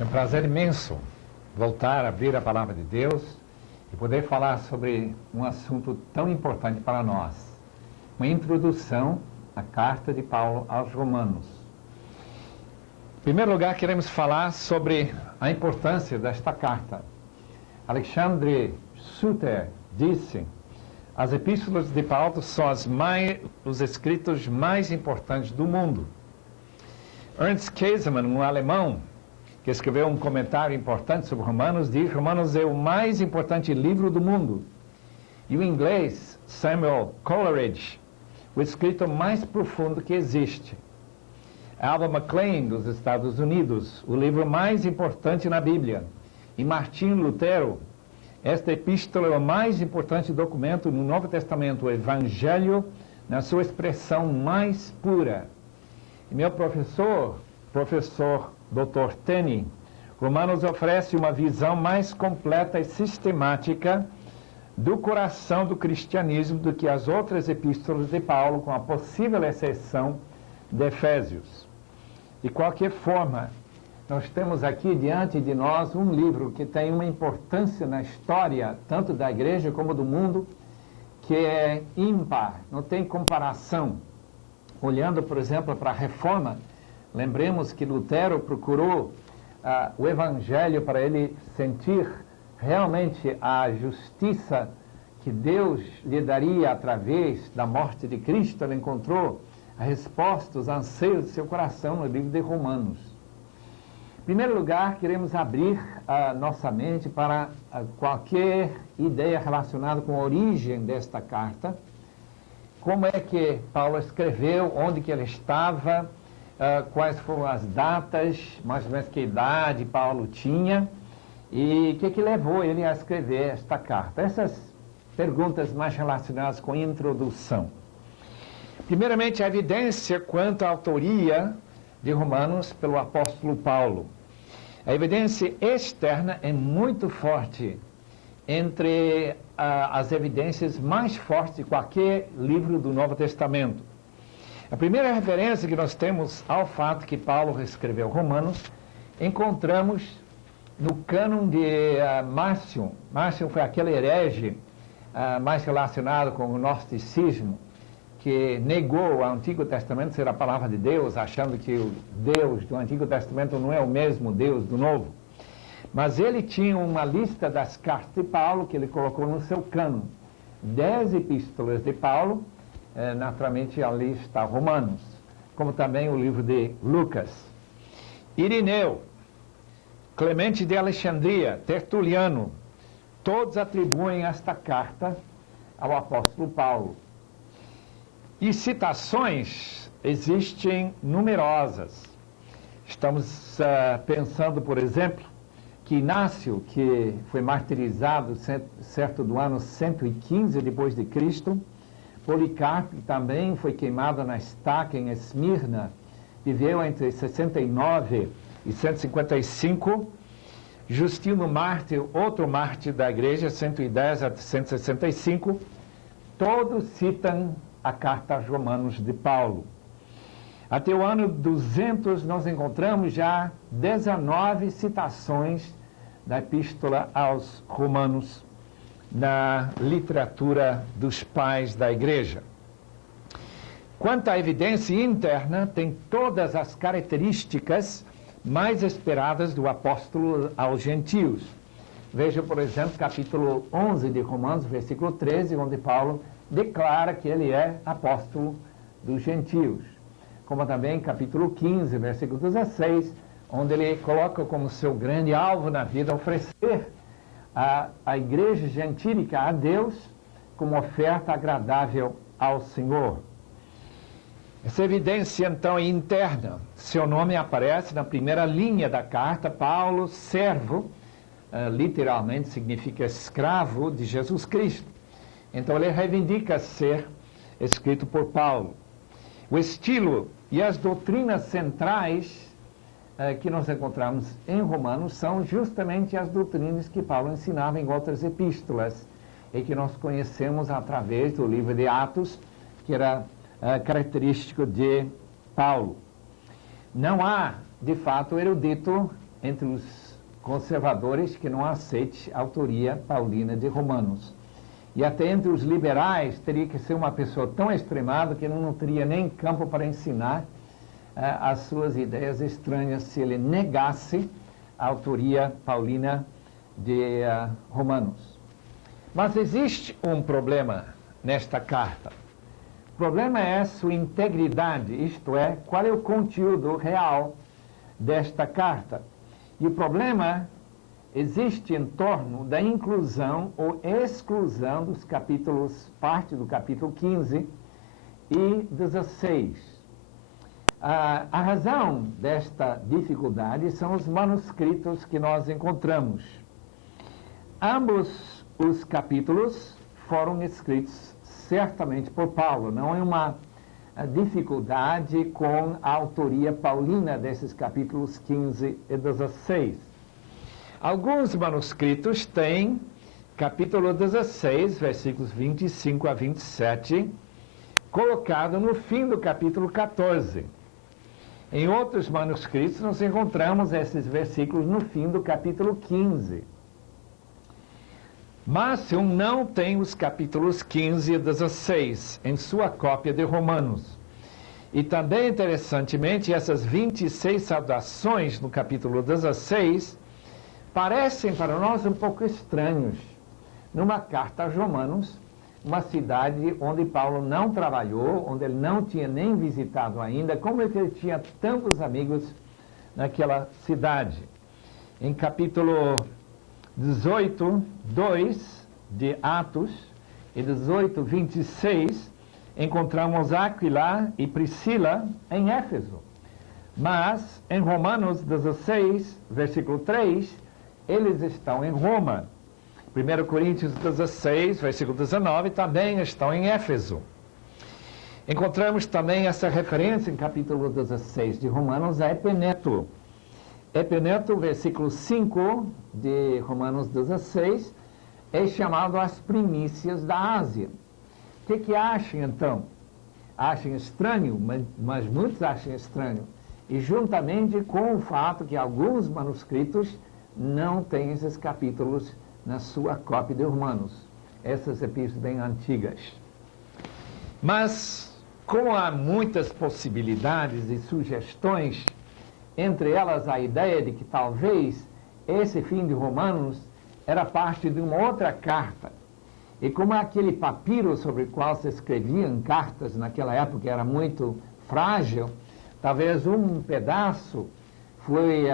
É um prazer imenso voltar a abrir a Palavra de Deus e poder falar sobre um assunto tão importante para nós. Uma introdução à carta de Paulo aos Romanos. Em primeiro lugar, queremos falar sobre a importância desta carta. Alexandre Suter disse: as epístolas de Paulo são os escritos mais importantes do mundo. Ernst Käsemann, um alemão, que escreveu um comentário importante sobre Romanos, diz: Romanos é o mais importante livro do mundo. E o inglês, Samuel Coleridge, o escritor mais profundo que existe. Alva McClain, dos Estados Unidos, o livro mais importante na Bíblia. E Martinho Lutero, esta epístola é o mais importante documento no Novo Testamento, o Evangelho, na sua expressão mais pura. E meu professor Dr. Tenney, Romanos oferece uma visão mais completa e sistemática do coração do cristianismo do que as outras epístolas de Paulo, com a possível exceção de Efésios. De qualquer forma, nós temos aqui diante de nós um livro que tem uma importância na história, tanto da igreja como do mundo, que é ímpar, não tem comparação. Olhando, por exemplo, para a Reforma, lembremos que Lutero procurou o Evangelho para ele sentir realmente a justiça que Deus lhe daria através da morte de Cristo. Ele encontrou a resposta, os anseios do seu coração no livro de Romanos. Em primeiro lugar, queremos abrir a nossa mente para qualquer ideia relacionada com a origem desta carta. Como é que Paulo escreveu, onde que ele estava, quais foram as datas, mais ou menos que idade Paulo tinha e o que levou ele a escrever esta carta. Essas perguntas mais relacionadas com a introdução. Primeiramente, a evidência quanto à autoria de Romanos pelo apóstolo Paulo. A evidência externa é muito forte, entre as evidências mais fortes de qualquer livro do Novo Testamento. A primeira referência que nós temos ao fato que Paulo escreveu Romanos, encontramos no cânon de Márcio. Márcio foi aquele herege mais relacionado com o gnosticismo, que negou o Antigo Testamento ser a palavra de Deus, achando que o Deus do Antigo Testamento não é o mesmo Deus do Novo. Mas ele tinha uma lista das cartas de Paulo que ele colocou no seu cânon. 10 epístolas de Paulo, naturalmente ali está Romanos, como também o livro de Lucas. Irineu, Clemente de Alexandria, Tertuliano, todos atribuem esta carta ao apóstolo Paulo. E citações existem numerosas. Estamos pensando, por exemplo, que Inácio, que foi martirizado certo do ano 115 depois de Cristo, Policarpo, que também foi queimado na estaca em Esmirna, viveu entre 69 e 155, Justino Mártir, outro mártir da igreja, 110 a 165, todos citam a carta aos Romanos de Paulo. Até o ano 200 nós encontramos já 19 citações da epístola aos Romanos na literatura dos pais da igreja. Quanto à evidência interna, tem todas as características mais esperadas do apóstolo aos gentios. Veja, por exemplo, capítulo 11 de Romanos, versículo 13, onde Paulo declara que ele é apóstolo dos gentios. Como também capítulo 15, versículo 16, onde ele coloca como seu grande alvo na vida oferecer a igreja gentílica a Deus como oferta agradável ao Senhor. Essa evidência, então, é interna. Seu nome aparece na primeira linha da carta, Paulo, servo, literalmente significa escravo de Jesus Cristo. Então, ele reivindica ser escrito por Paulo. O estilo e as doutrinas centrais que nós encontramos em Romanos são justamente as doutrinas que Paulo ensinava em outras epístolas e que nós conhecemos através do livro de Atos, que era característico de Paulo. Não há, de fato, erudito entre os conservadores que não aceite a autoria paulina de Romanos. E até entre os liberais teria que ser uma pessoa tão extremada que não teria nem campo para ensinar as suas ideias estranhas se ele negasse a autoria paulina de Romanos. Mas existe um problema nesta carta. O problema é sua integridade, isto é, qual é o conteúdo real desta carta. E o problema existe em torno da inclusão ou exclusão dos capítulos, parte do capítulo 15 e 16. A razão desta dificuldade são os manuscritos que nós encontramos. Ambos os capítulos foram escritos certamente por Paulo, não é uma dificuldade com a autoria paulina desses capítulos 15 e 16. Alguns manuscritos têm capítulo 16, versículos 25 a 27, colocado no fim do capítulo 14. Em outros manuscritos, nós encontramos esses versículos no fim do capítulo 15. Márcio não tem os capítulos 15 e 16 em sua cópia de Romanos. E também, interessantemente, essas 26 saudações no capítulo 16 parecem para nós um pouco estranhos. Numa carta aos Romanos, uma cidade onde Paulo não trabalhou, onde ele não tinha nem visitado ainda, como é que ele tinha tantos amigos naquela cidade? Em capítulo 18, 2 de Atos e 18, 26, encontramos Áquila e Priscila em Éfeso. Mas em Romanos 16, versículo 3, eles estão em Roma. 1 Coríntios 16, versículo 19, também estão em Éfeso. Encontramos também essa referência em capítulo 16 de Romanos a Epeneto. Epeneto, versículo 5 de Romanos 16, é chamado as primícias da Ásia. O que acham, então? Acham estranho, mas muitos acham estranho. E juntamente com o fato que alguns manuscritos não têm esses capítulos na sua cópia de Romanos. Essas epístolas bem antigas. Mas, como há muitas possibilidades e sugestões, entre elas a ideia de que talvez esse fim de Romanos era parte de uma outra carta. E como aquele papiro sobre o qual se escreviam cartas naquela época era muito frágil, talvez um pedaço foi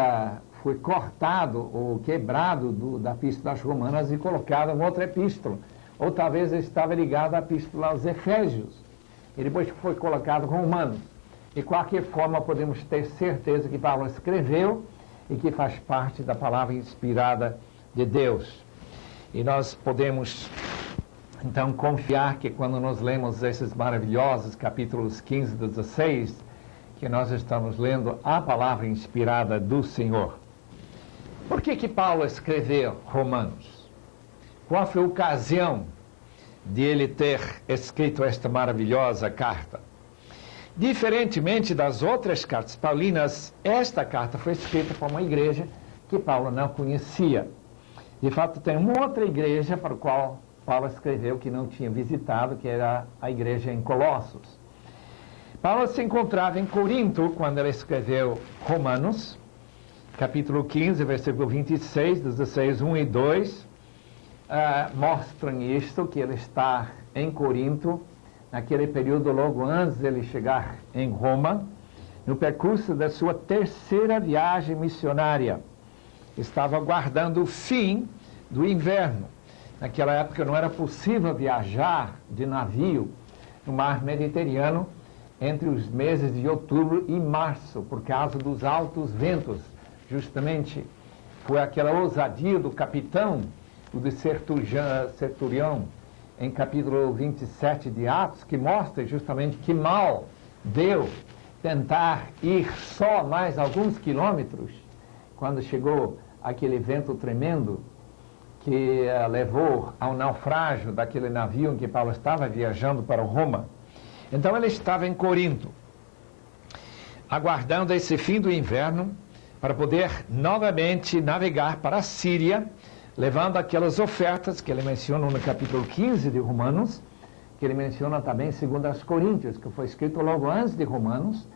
cortado ou quebrado da epístola às Romanas e colocado em outra epístola. Ou talvez estava ligado à epístola aos Efésios. E depois foi colocado Romanos. De qualquer forma, podemos ter certeza que Paulo escreveu e que faz parte da palavra inspirada de Deus. E nós podemos, então, confiar que quando nós lemos esses maravilhosos capítulos 15 e 16, que nós estamos lendo a palavra inspirada do Senhor. Por que Paulo escreveu Romanos? Qual foi a ocasião de ele ter escrito esta maravilhosa carta? Diferentemente das outras cartas paulinas, esta carta foi escrita por uma igreja que Paulo não conhecia. De fato, tem uma outra igreja para a qual Paulo escreveu que não tinha visitado, que era a igreja em Colossos. Paulo se encontrava em Corinto quando ele escreveu Romanos, capítulo 15, versículo 26, 16, 1 e 2, mostram isto, que ele está em Corinto, naquele período logo antes de ele chegar em Roma, no percurso da sua terceira viagem missionária. Estava aguardando o fim do inverno. Naquela época não era possível viajar de navio no mar Mediterrâneo entre os meses de outubro e março, por causa dos altos ventos. Justamente foi aquela ousadia do capitão, o de Centurião, em capítulo 27 de Atos, que mostra justamente que mal deu tentar ir só mais alguns quilômetros, quando chegou aquele vento tremendo que levou ao naufrágio daquele navio em que Paulo estava viajando para Roma. Então ele estava em Corinto, aguardando esse fim do inverno para poder novamente navegar para a Síria, levando aquelas ofertas que ele menciona no capítulo 15 de Romanos, que ele menciona também em 2 Coríntios, que foi escrito logo antes de Romanos,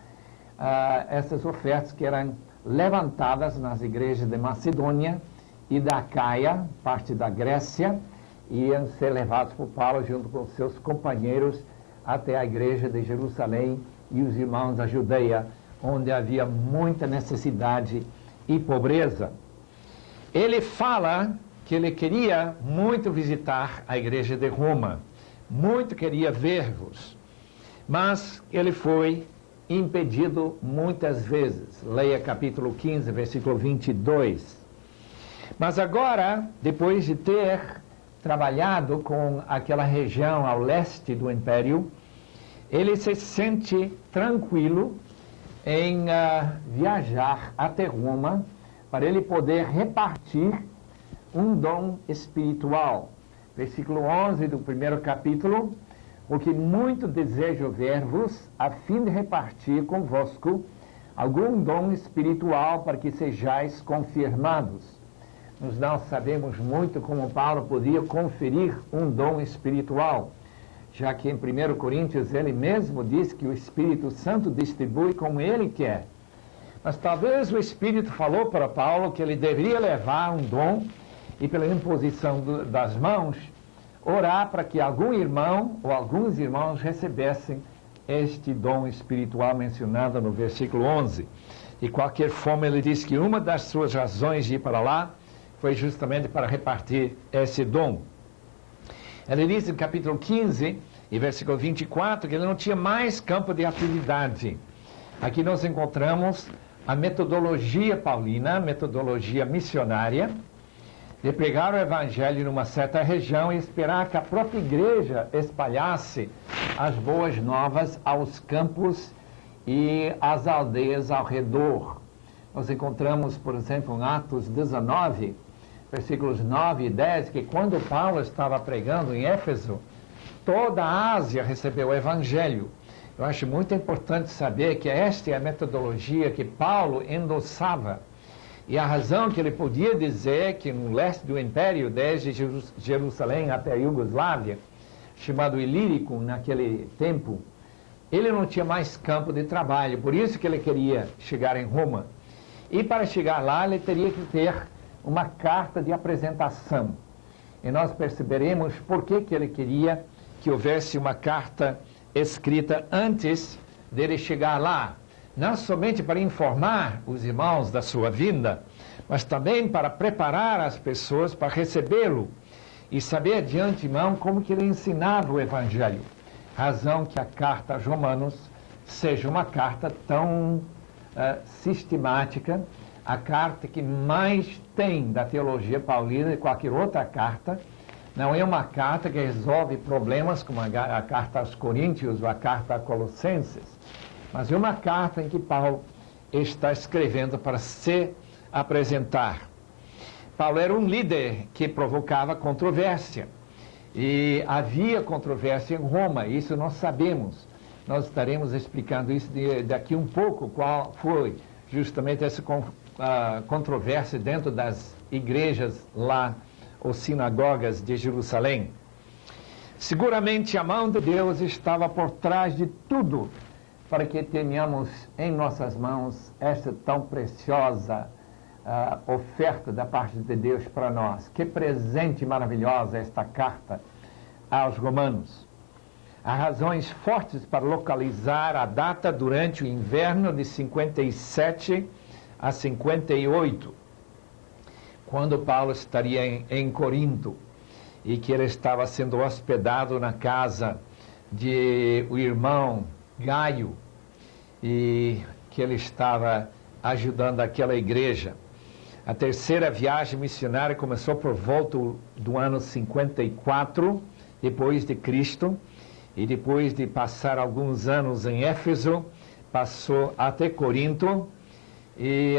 essas ofertas que eram levantadas nas igrejas de Macedônia e da Acaia, parte da Grécia, e iam ser levados por Paulo junto com seus companheiros até a igreja de Jerusalém e os irmãos da Judeia, onde havia muita necessidade e pobreza. Ele fala que ele queria muito visitar a igreja de Roma, muito queria ver-vos, mas ele foi impedido muitas vezes. Leia capítulo 15, versículo 22. Mas agora, depois de ter trabalhado com aquela região ao leste do Império, ele se sente tranquilo em viajar até Roma para ele poder repartir um dom espiritual. Versículo 11 do primeiro capítulo: porque muito desejo ver-vos, a fim de repartir convosco algum dom espiritual, para que sejais confirmados. Nós não sabemos muito como Paulo podia conferir um dom espiritual, já que em 1 Coríntios ele mesmo diz que o Espírito Santo distribui como ele quer. Mas talvez o Espírito falou para Paulo que ele deveria levar um dom e, pela imposição das mãos, orar para que algum irmão ou alguns irmãos recebessem este dom espiritual mencionado no versículo 11. De qualquer forma, ele diz que uma das suas razões de ir para lá foi justamente para repartir esse dom. Ele diz no capítulo 15 e versículo 24 que ele não tinha mais campo de atividade. Aqui nós encontramos a metodologia paulina, a metodologia missionária, de pregar o evangelho numa certa região e esperar que a própria igreja espalhasse as boas novas aos campos e às aldeias ao redor. Nós encontramos, por exemplo, em Atos 19, versículos 9 e 10, que quando Paulo estava pregando em Éfeso, toda a Ásia recebeu o evangelho. Eu acho muito importante saber que esta é a metodologia que Paulo endossava. E a razão que ele podia dizer que no leste do Império, desde Jerusalém até a Iugoslávia, chamado Ilírico naquele tempo, ele não tinha mais campo de trabalho, por isso que ele queria chegar em Roma. E para chegar lá, ele teria que ter uma carta de apresentação. E nós perceberemos por que ele queria que houvesse uma carta escrita antes dele chegar lá. Não somente para informar os irmãos da sua vinda, mas também para preparar as pessoas para recebê-lo e saber de antemão como que ele ensinava o Evangelho. Razão que a carta aos Romanos seja uma carta tão sistemática, a carta que mais tem da teologia paulina de qualquer outra carta. Não é uma carta que resolve problemas como a carta aos Coríntios ou a carta a Colossenses, mas é uma carta em que Paulo está escrevendo para se apresentar. Paulo era um líder que provocava controvérsia. E havia controvérsia em Roma, isso nós sabemos. Nós estaremos explicando isso daqui um pouco, qual foi justamente essa controvérsia dentro das igrejas lá, ou sinagogas de Jerusalém. Seguramente a mão de Deus estava por trás de tudo, para que tenhamos em nossas mãos esta tão preciosa oferta da parte de Deus para nós. Que presente maravilhosa esta carta aos Romanos. Há razões fortes para localizar a data durante o inverno de 57 a 58, quando Paulo estaria em Corinto, e que ele estava sendo hospedado na casa de o irmão Gaio, e que ele estava ajudando aquela igreja. A terceira viagem missionária começou por volta do ano 54, depois de Cristo, e depois de passar alguns anos em Éfeso, passou até Corinto, e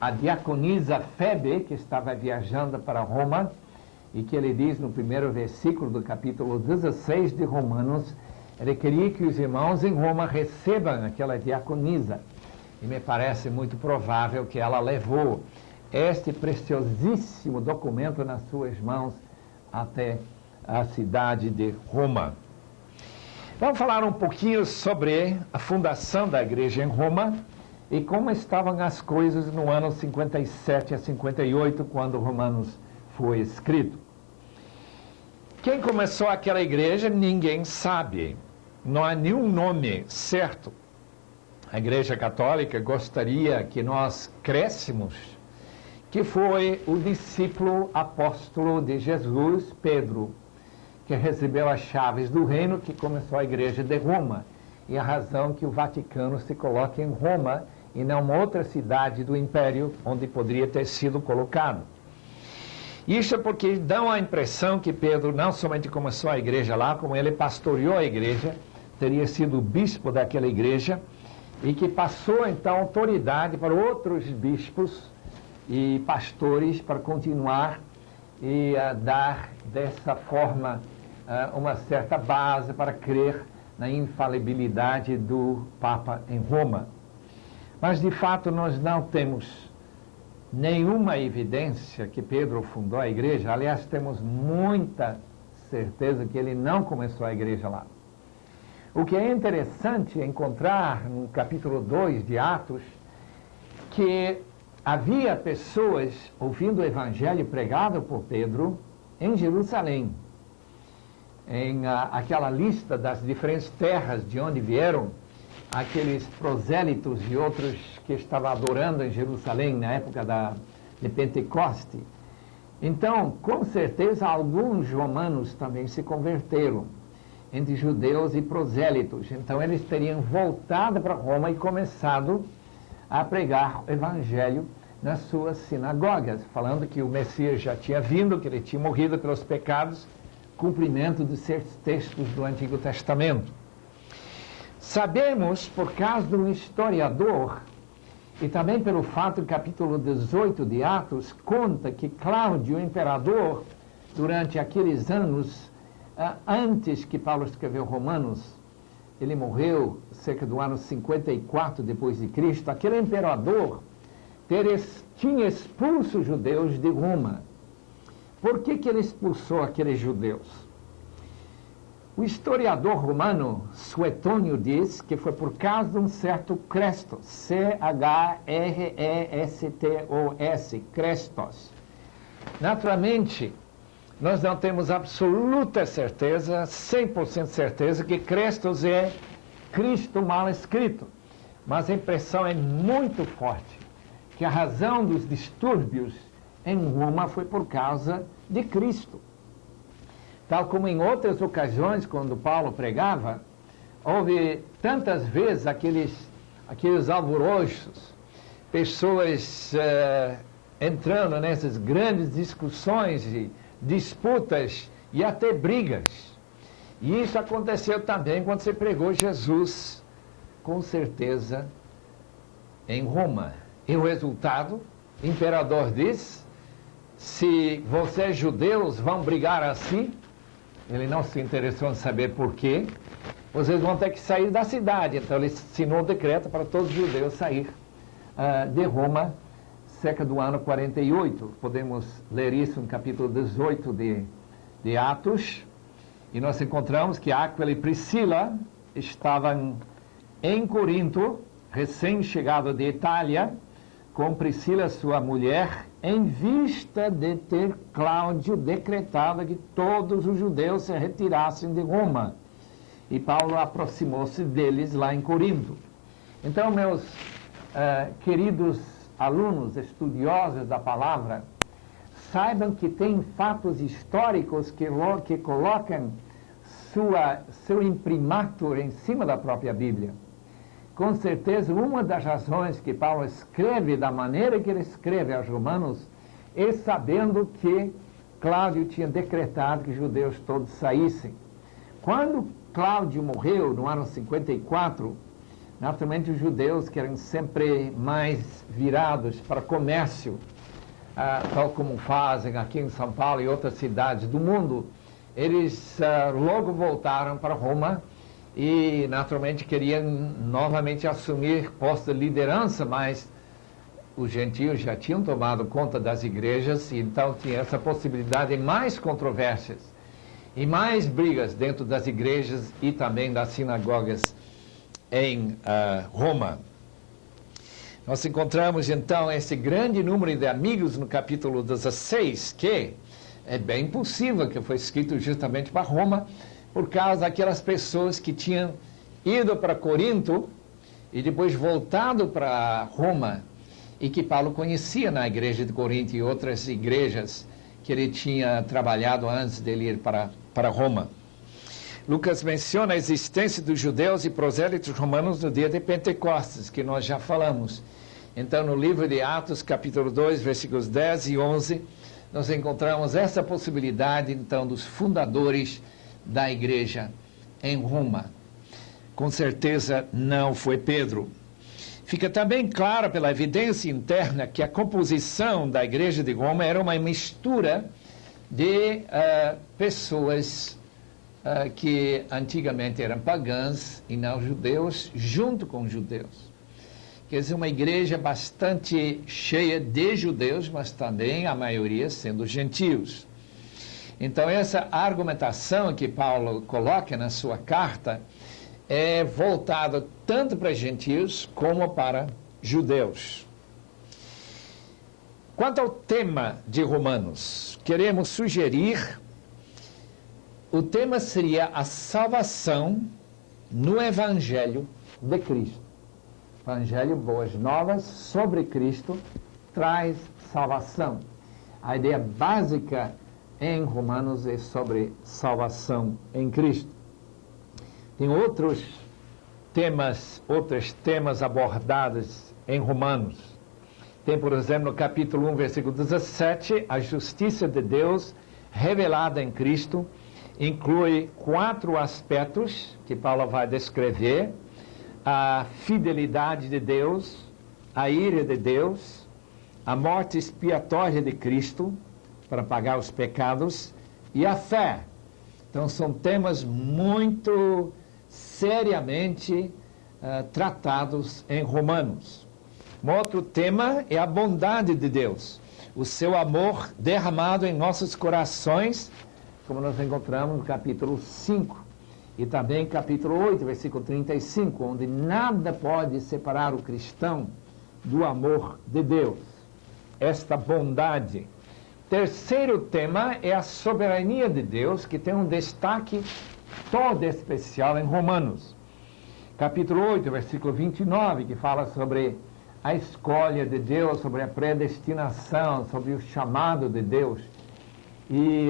a diaconisa Febe, que estava viajando para Roma, e que ele diz no primeiro versículo do capítulo 16 de Romanos, ele queria que os irmãos em Roma recebam aquela diaconisa. e me parece muito provável que ela levou este preciosíssimo documento nas suas mãos até a cidade de Roma. Vamos falar um pouquinho sobre a fundação da igreja em Roma e como estavam as coisas no ano 57 a 58, quando Romanos foi escrito. Quem começou aquela igreja, ninguém sabe. Não há nenhum nome certo. A Igreja Católica gostaria que nós crescêssemos, que foi o discípulo apóstolo de Jesus, Pedro, que recebeu as chaves do reino, que começou a igreja de Roma. E a razão que o Vaticano se coloca em Roma e não uma outra cidade do Império onde poderia ter sido colocado. Isso é porque dão a impressão que Pedro não somente começou a igreja lá, como ele pastoreou a igreja, teria sido o bispo daquela igreja, e que passou então autoridade para outros bispos e pastores para continuar e dar dessa forma uma certa base para crer na infalibilidade do Papa em Roma. Mas de fato nós não temos nenhuma evidência que Pedro fundou a igreja. Aliás, temos muita certeza que ele não começou a igreja lá. O que é interessante encontrar no capítulo 2 de Atos, que havia pessoas ouvindo o evangelho pregado por Pedro em Jerusalém. Em aquela lista das diferentes terras de onde vieram aqueles prosélitos e outros que estavam adorando em Jerusalém na época de Pentecoste. Então, com certeza, alguns romanos também se converteram, entre judeus e prosélitos. Então, eles teriam voltado para Roma e começado a pregar o evangelho nas suas sinagogas, falando que o Messias já tinha vindo, que ele tinha morrido pelos pecados, cumprimento de certos textos do Antigo Testamento. Sabemos, por causa de um historiador, e também pelo fato que o capítulo 18 de Atos conta que Cláudio, o imperador, durante aqueles anos, antes que Paulo escreveu Romanos, ele morreu cerca do ano 54 depois de Cristo, aquele imperador tinha expulso os judeus de Roma. Por que ele expulsou aqueles judeus? O historiador romano Suetônio diz que foi por causa de um certo Crestos, C-H-R-E-S-T-O-S, Crestos. Naturalmente, nós não temos absoluta certeza, 100% certeza, que Crestos é Cristo mal escrito. Mas a impressão é muito forte que a razão dos distúrbios em Roma foi por causa de Cristo. Tal como em outras ocasiões, quando Paulo pregava, houve tantas vezes aqueles alvoroços, pessoas entrando nessas grandes discussões e disputas e até brigas. E isso aconteceu também quando se pregou Jesus, com certeza, em Roma. E o resultado, o imperador diz: se vocês judeus vão brigar assim, ele não se interessou em saber por quê, vocês vão ter que sair da cidade. Então ele assinou um decreto para todos os judeus sair de Roma, cerca do ano 48. Podemos ler isso no capítulo 18 de Atos, e nós encontramos que Áquila e Priscila estavam em Corinto, recém-chegado de Itália, com Priscila, sua mulher, em vista de ter Cláudio decretado que todos os judeus se retirassem de Roma. E Paulo aproximou-se deles lá em Corinto. Então, meus queridos alunos, estudiosos da palavra, saibam que tem fatos históricos que colocam seu imprimatur em cima da própria Bíblia. Com certeza, uma das razões que Paulo escreve da maneira que ele escreve aos Romanos é sabendo que Cláudio tinha decretado que os judeus todos saíssem. Quando Cláudio morreu, no ano 54, naturalmente os judeus, que eram sempre mais virados para comércio, tal como fazem aqui em São Paulo e outras cidades do mundo, eles logo voltaram para Roma e naturalmente queria novamente assumir posto de liderança, mas os gentios já tinham tomado conta das igrejas, e então tinha essa possibilidade de mais controvérsias e mais brigas dentro das igrejas e também das sinagogas em Roma. Nós encontramos então esse grande número de amigos no capítulo 16, que é bem possível que foi escrito justamente para Roma, por causa daquelas pessoas que tinham ido para Corinto e depois voltado para Roma, e que Paulo conhecia na igreja de Corinto e outras igrejas que ele tinha trabalhado antes dele ir para Roma. Lucas menciona a existência dos judeus e prosélitos romanos no dia de Pentecostes, que nós já falamos. Então, no livro de Atos, capítulo 2, versículos 10 e 11, nós encontramos essa possibilidade, então, dos fundadores da igreja em Roma. Com certeza não foi Pedro. Fica também claro pela evidência interna que a composição da igreja de Roma era uma mistura de pessoas que antigamente eram pagãs e não judeus, junto com judeus. Quer dizer, uma igreja bastante cheia de judeus, mas também a maioria sendo gentios. Então, essa argumentação que Paulo coloca na sua carta é voltada tanto para gentios como para judeus. Quanto ao tema de Romanos, queremos sugerir, o tema seria a salvação no Evangelho de Cristo. Evangelho, boas novas sobre Cristo, traz salvação. A ideia básica em Romanos é sobre salvação em Cristo. Tem outros temas abordados em Romanos. Tem, por exemplo, no capítulo 1, versículo 17, a justiça de Deus revelada em Cristo, inclui 4 aspectos que Paulo vai descrever: a fidelidade de Deus, a ira de Deus, a morte expiatória de Cristo para pagar os pecados e a fé. Então, são temas muito seriamente tratados em Romanos. Um outro tema é a bondade de Deus, o seu amor derramado em nossos corações, como nós encontramos no capítulo 5, e também capítulo 8, versículo 35, onde nada pode separar o cristão do amor de Deus, esta bondade. Terceiro tema é a soberania de Deus, que tem um destaque todo especial em Romanos. Capítulo 8, versículo 29, que fala sobre a escolha de Deus, sobre a predestinação, sobre o chamado de Deus. E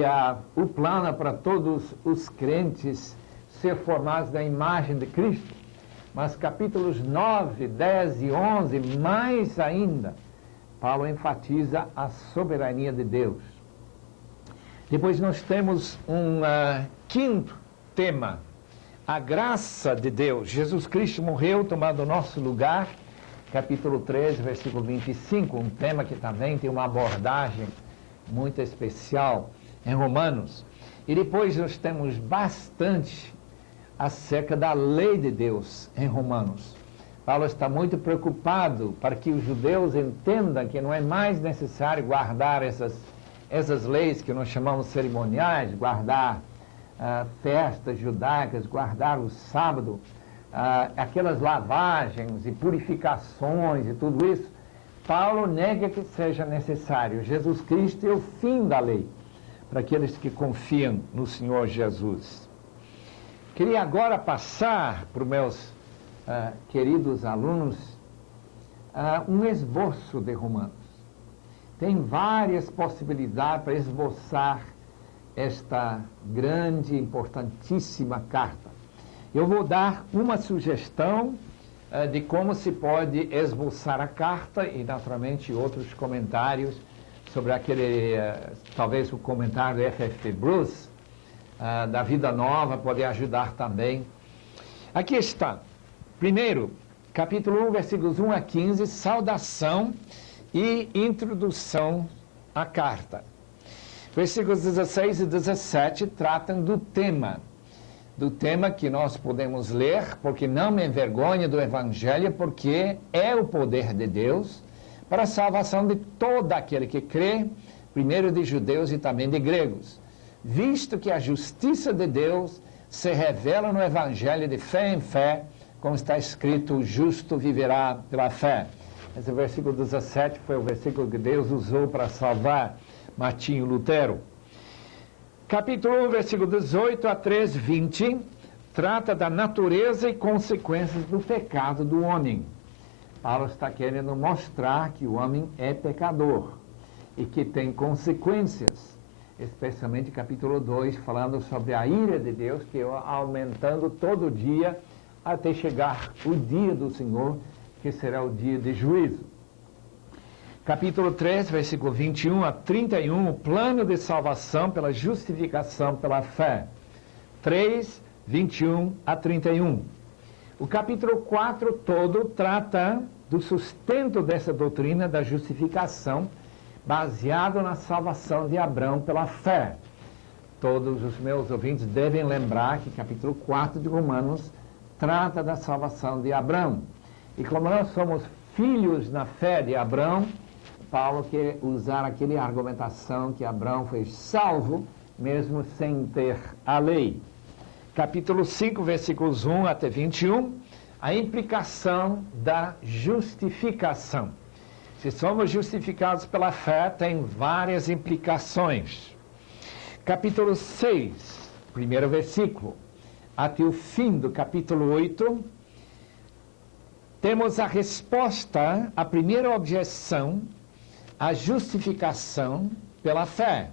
o plano para todos os crentes ser formados na imagem de Cristo. Mas capítulos 9, 10 e 11, mais ainda, Paulo enfatiza a soberania de Deus. Depois nós temos um quinto tema, a graça de Deus. Jesus Cristo morreu tomando o nosso lugar, capítulo 13, versículo 25, um tema que também tem uma abordagem muito especial em Romanos. E depois nós temos bastante acerca da lei de Deus em Romanos. Paulo está muito preocupado para que os judeus entendam que não é mais necessário guardar essas leis que nós chamamos cerimoniais, guardar festas judaicas, guardar o sábado, aquelas lavagens e purificações e tudo isso. Paulo nega que seja necessário. Jesus Cristo é o fim da lei para aqueles que confiam no Senhor Jesus. Queria agora passar para os meus queridos alunos um esboço de Romanos. Tem várias possibilidades para esboçar esta grande, importantíssima carta. Eu vou dar uma sugestão de como se pode esboçar a carta e, naturalmente, outros comentários sobre aquele, talvez o comentário do F.F. Bruce, da Vida Nova, pode ajudar também. Aqui está. Primeiro, capítulo 1, versículos 1 a 15, saudação e introdução à carta. Versículos 16 e 17 tratam do tema do tema que nós podemos ler, porque não me envergonho do Evangelho, porque é o poder de Deus para a salvação de todo aquele que crê, primeiro de judeus e também de gregos, visto que a justiça de Deus se revela no Evangelho de fé em fé, como está escrito, o justo viverá pela fé. Esse versículo 17 foi o versículo que Deus usou para salvar Martinho Lutero. Capítulo 1, versículo 18 a 3, 20, trata da natureza e consequências do pecado do homem. Paulo está querendo mostrar que o homem é pecador e que tem consequências, especialmente capítulo 2, falando sobre a ira de Deus, que é aumentando todo dia até chegar o dia do Senhor, que será o dia de juízo. Capítulo 3, versículo 21 a 31, o plano de salvação pela justificação pela fé. 3, 21 a 31. O capítulo 4 todo trata do sustento dessa doutrina da justificação, baseado na salvação de Abraão pela fé. Todos os meus ouvintes devem lembrar que capítulo 4 de Romanos trata da salvação de Abraão. E como nós somos filhos na fé de Abraão, Paulo quer usar aquela argumentação que Abraão foi salvo, mesmo sem ter a lei. Capítulo 5, versículos 1 até 21, a implicação da justificação. Se somos justificados pela fé, tem várias implicações. Capítulo 6, primeiro versículo, até o fim do capítulo 8, temos a resposta à primeira objeção, a justificação pela fé.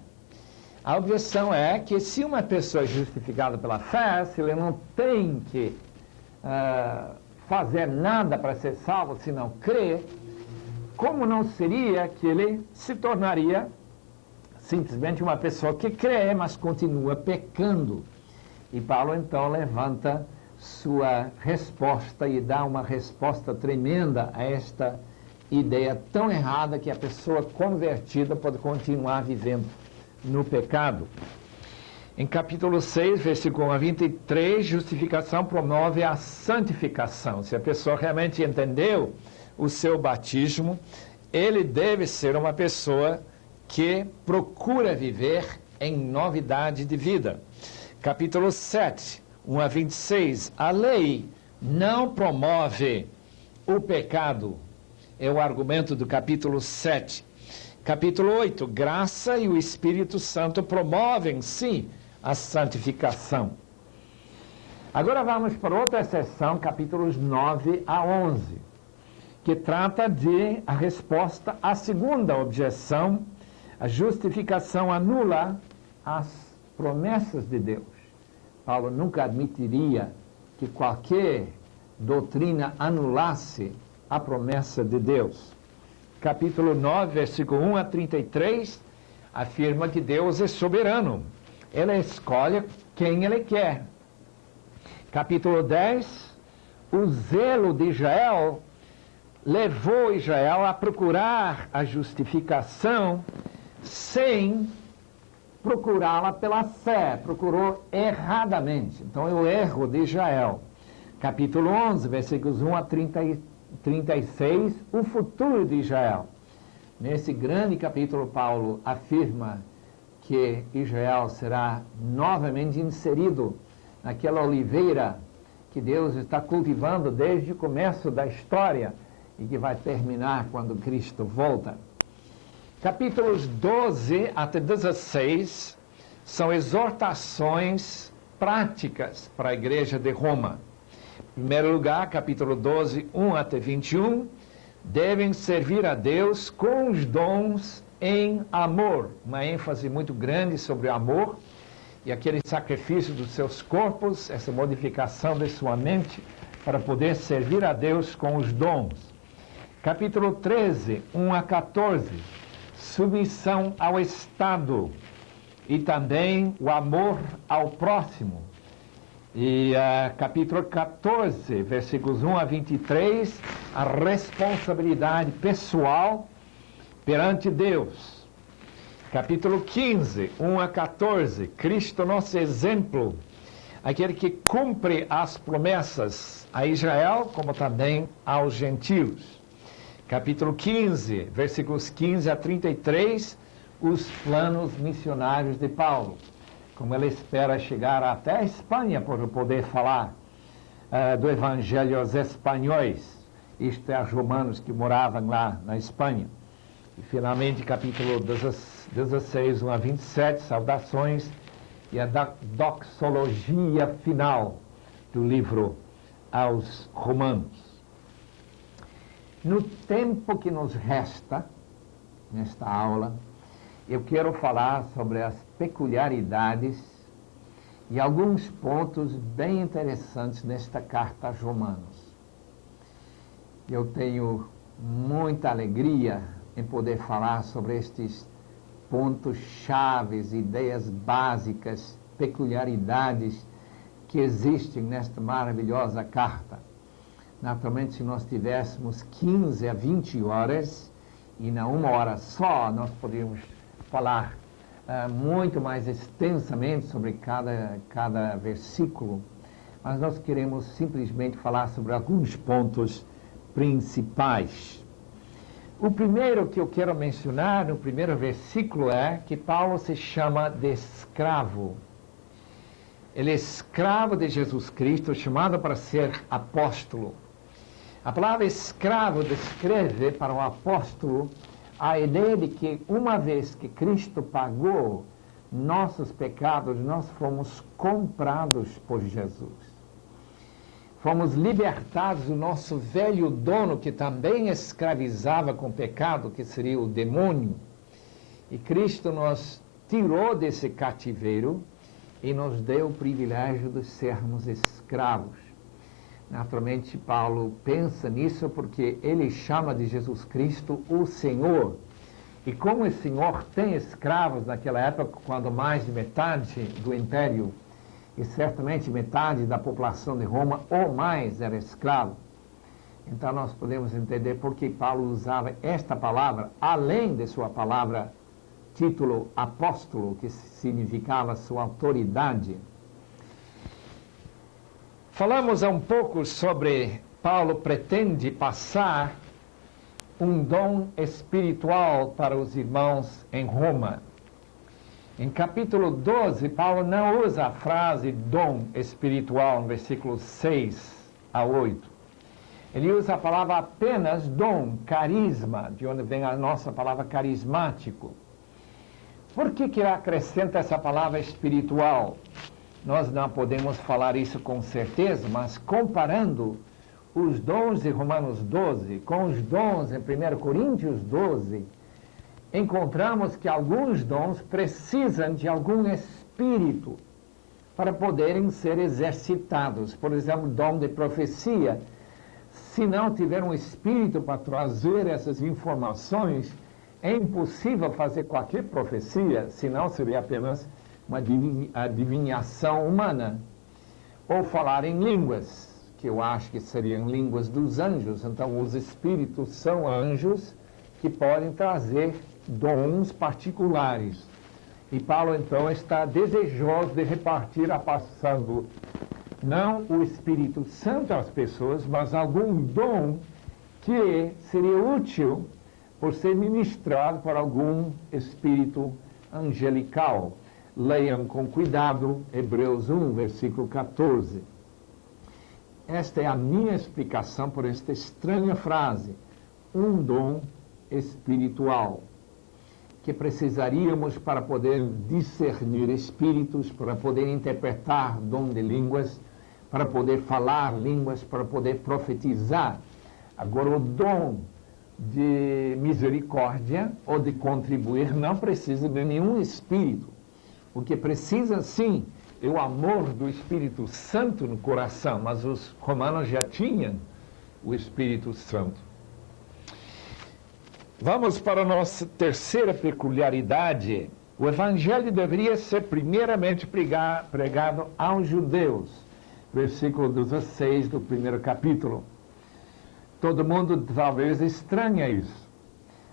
A objeção é que se uma pessoa é justificada pela fé, se ele não tem que fazer nada para ser salvo, se não crê, como não seria que ele se tornaria simplesmente uma pessoa que crê, mas continua pecando? E Paulo então levanta sua resposta e dá uma resposta tremenda a esta ideia tão errada que a pessoa convertida pode continuar vivendo no pecado. Em capítulo 6, versículo 1 a 23, justificação promove a santificação. Se a pessoa realmente entendeu o seu batismo, ele deve ser uma pessoa que procura viver em novidade de vida. Capítulo 7, 1 a 26, a lei não promove o pecado. É o argumento do capítulo 7. Capítulo 8, graça e o Espírito Santo promovem, sim, a santificação. Agora vamos para outra seção, capítulos 9 a 11, que trata de a resposta à segunda objeção, a justificação anula as promessas de Deus. Paulo nunca admitiria que qualquer doutrina anulasse a promessa de Deus. Capítulo 9, versículo 1 a 33, afirma que Deus é soberano. Ele escolhe quem Ele quer. Capítulo 10, o zelo de Israel levou Israel a procurar a justificação sem procurá-la pela fé, procurou erradamente. Então é o erro de Israel. Capítulo 11, versículos 1 a 36, o futuro de Israel. Nesse grande capítulo, Paulo afirma que Israel será novamente inserido naquela oliveira que Deus está cultivando desde o começo da história e que vai terminar quando Cristo volta. Capítulos 12 até 16 são exortações práticas para a igreja de Roma. Em primeiro lugar, capítulo 12, 1 até 21, devem servir a Deus com os dons em amor. Uma ênfase muito grande sobre o amor e aquele sacrifício dos seus corpos, essa modificação de sua mente para poder servir a Deus com os dons. Capítulo 13, 1 a 14, submissão ao Estado e também o amor ao próximo. E capítulo 14, versículos 1 a 23, a responsabilidade pessoal perante Deus. Capítulo 15, 1 a 14, Cristo, nosso exemplo, aquele que cumpre as promessas a Israel, como também aos gentios. Capítulo 15, versículos 15 a 33, os planos missionários de Paulo. Como ele espera chegar até a Espanha para poder falar do evangelho aos espanhóis, isto é, aos romanos que moravam lá na Espanha. E finalmente, capítulo 16, 1 a 27, saudações e a doxologia final do livro aos romanos. No tempo que nos resta, nesta aula, eu quero falar sobre as peculiaridades e alguns pontos bem interessantes nesta carta aos Romanos. Eu tenho muita alegria em poder falar sobre estes pontos chaves, ideias básicas, peculiaridades que existem nesta maravilhosa carta. Naturalmente, se nós tivéssemos 15 a 20 horas, e na uma hora só, nós poderíamos falar muito mais extensamente sobre cada versículo, mas nós queremos simplesmente falar sobre alguns pontos principais. O primeiro que eu quero mencionar, no primeiro versículo, é que Paulo se chama de escravo. Ele é escravo de Jesus Cristo, chamado para ser apóstolo. A palavra escravo descreve para o apóstolo a ideia de que uma vez que Cristo pagou nossos pecados, nós fomos comprados por Jesus. Fomos libertados do nosso velho dono, que também escravizava com o pecado, que seria o demônio. E Cristo nos tirou desse cativeiro e nos deu o privilégio de sermos escravos. Naturalmente, Paulo pensa nisso porque ele chama de Jesus Cristo o Senhor. E como o Senhor tem escravos naquela época, quando mais de metade do império, e certamente metade da população de Roma ou mais era escravo, então nós podemos entender por que Paulo usava esta palavra, além de sua palavra título apóstolo, que significava sua autoridade. Falamos um pouco sobre Paulo pretende passar um dom espiritual para os irmãos em Roma. Em capítulo 12, Paulo não usa a frase dom espiritual, no versículo 6 a 8. Ele usa a palavra apenas dom, carisma, de onde vem a nossa palavra carismático. Por que ele acrescenta essa palavra espiritual? Nós não podemos falar isso com certeza, mas comparando os dons de Romanos 12 com os dons em 1 Coríntios 12, encontramos que alguns dons precisam de algum espírito para poderem ser exercitados. Por exemplo, o dom de profecia. Se não tiver um espírito para trazer essas informações, é impossível fazer qualquer profecia, senão seria apenas uma adivinhação humana. Ou falar em línguas, que eu acho que seriam línguas dos anjos. Então, os espíritos são anjos que podem trazer dons particulares. E Paulo, então, está desejoso de repartir, passando não o Espírito Santo às pessoas, mas algum dom que seria útil por ser ministrado por algum espírito angelical. Leiam com cuidado Hebreus 1, versículo 14. Esta é a minha explicação por esta estranha frase, um dom espiritual, que precisaríamos para poder discernir espíritos, para poder interpretar dom de línguas, para poder falar línguas, para poder profetizar. Agora, o dom de misericórdia ou de contribuir não precisa de nenhum espírito. O que precisa, sim, é o amor do Espírito Santo no coração, mas os romanos já tinham o Espírito Santo. Vamos para a nossa terceira peculiaridade. O Evangelho deveria ser primeiramente pregado aos judeus. Versículo 16 do primeiro capítulo. Todo mundo talvez estranha isso.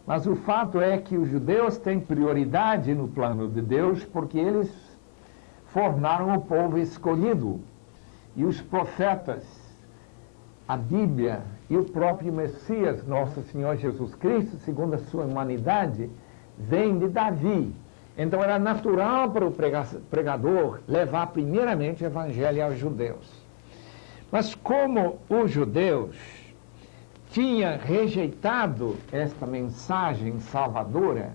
Mas o fato é que os judeus têm prioridade no plano de Deus, porque eles formaram o povo escolhido. E os profetas, a Bíblia e o próprio Messias, nosso Senhor Jesus Cristo, segundo a sua humanidade, vem de Davi. Então era natural para o pregador levar primeiramente o evangelho aos judeus. Mas como os judeus tinham rejeitado esta mensagem salvadora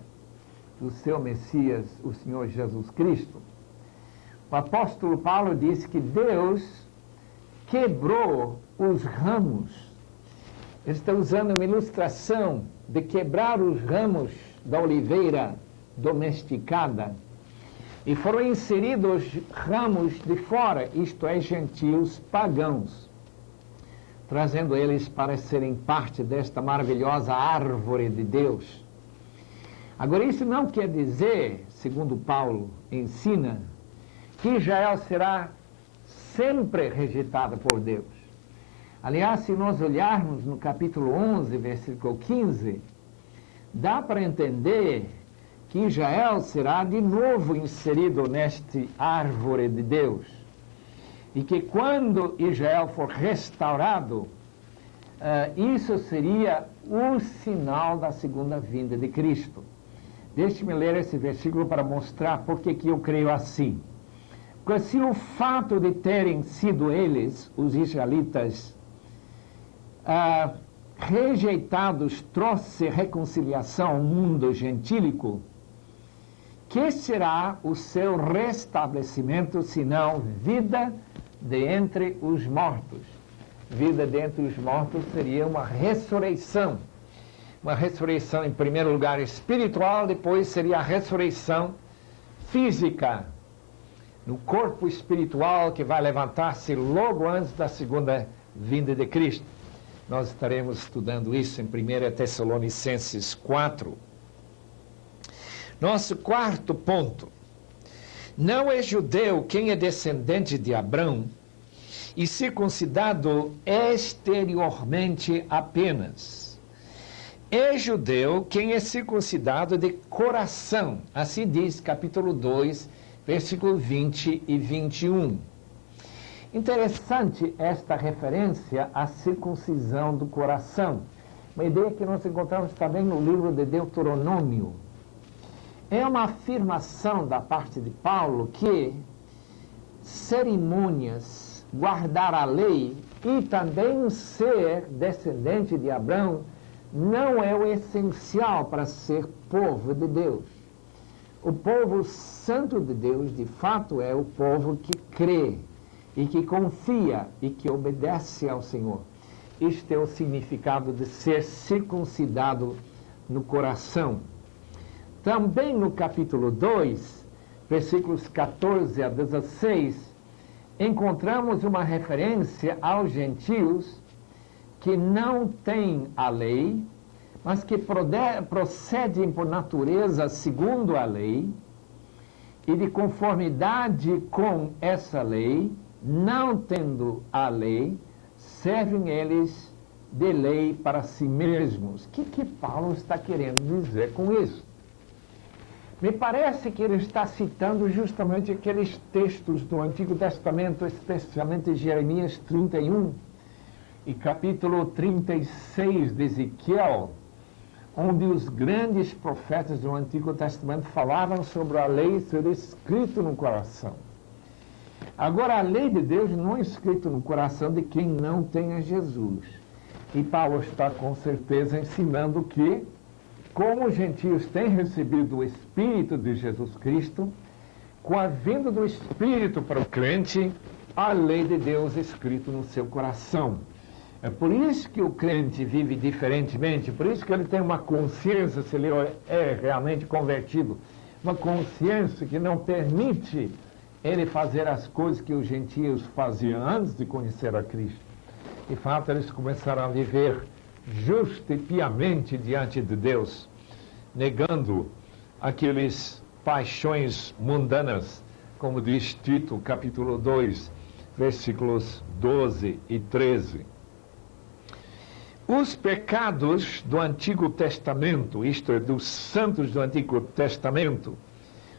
do seu Messias, o Senhor Jesus Cristo, o apóstolo Paulo disse que Deus quebrou os ramos. Ele está usando uma ilustração de quebrar os ramos da oliveira domesticada, e foram inseridos ramos de fora, isto é, gentios pagãos, trazendo eles para serem parte desta maravilhosa árvore de Deus. Agora, isso não quer dizer, segundo Paulo ensina, que Israel será sempre rejeitada por Deus. Aliás, se nós olharmos no capítulo 11, versículo 15, dá para entender que Israel será de novo inserido neste árvore de Deus. E que quando Israel for restaurado, isso seria o sinal da segunda vinda de Cristo. Deixe-me ler esse versículo para mostrar por que eu creio assim. Porque se o fato de terem sido eles, os israelitas, rejeitados, trouxe reconciliação ao mundo gentílico, que será o seu restabelecimento, senão vida de entre os mortos? Vida de entre os mortos seria uma ressurreição. Uma ressurreição, em primeiro lugar, espiritual, depois seria a ressurreição física, no corpo espiritual que vai levantar-se logo antes da segunda vinda de Cristo. Nós estaremos estudando isso em 1 Tessalonicenses 4. Nosso quarto ponto. Não é judeu quem é descendente de Abrão e circuncidado exteriormente apenas. É judeu quem é circuncidado de coração. Assim diz capítulo 2, versículo 20 e 21. Interessante esta referência à circuncisão do coração. Uma ideia que nós encontramos também no livro de Deuteronômio. É uma afirmação da parte de Paulo que cerimônias, guardar a lei e também ser descendente de Abraão não é o essencial para ser povo de Deus. O povo santo de Deus, de fato, é o povo que crê e que confia e que obedece ao Senhor. Este é o significado de ser circuncidado no coração. Também no capítulo 2, versículos 14 a 16, encontramos uma referência aos gentios que não têm a lei, mas que procedem por natureza segundo a lei, e de conformidade com essa lei, não tendo a lei, servem eles de lei para si mesmos. O que Paulo está querendo dizer com isso? Me parece que ele está citando justamente aqueles textos do Antigo Testamento, especialmente Jeremias 31 e capítulo 36 de Ezequiel, onde os grandes profetas do Antigo Testamento falavam sobre a lei ser escrito no coração. Agora, a lei de Deus não é escrita no coração de quem não tem a Jesus. E Paulo está com certeza ensinando que, como os gentios têm recebido o Espírito de Jesus Cristo, com a vinda do Espírito para o crente, a lei de Deus é escrita no seu coração. É por isso que o crente vive diferentemente, por isso que ele tem uma consciência, se ele é realmente convertido, uma consciência que não permite ele fazer as coisas que os gentios faziam antes de conhecer a Cristo. De fato, eles começaram a viver justo e piamente diante de Deus, negando aqueles paixões mundanas, como diz Tito, capítulo 2, versículos 12 e 13. Os pecados do Antigo Testamento, isto é, dos santos do Antigo Testamento,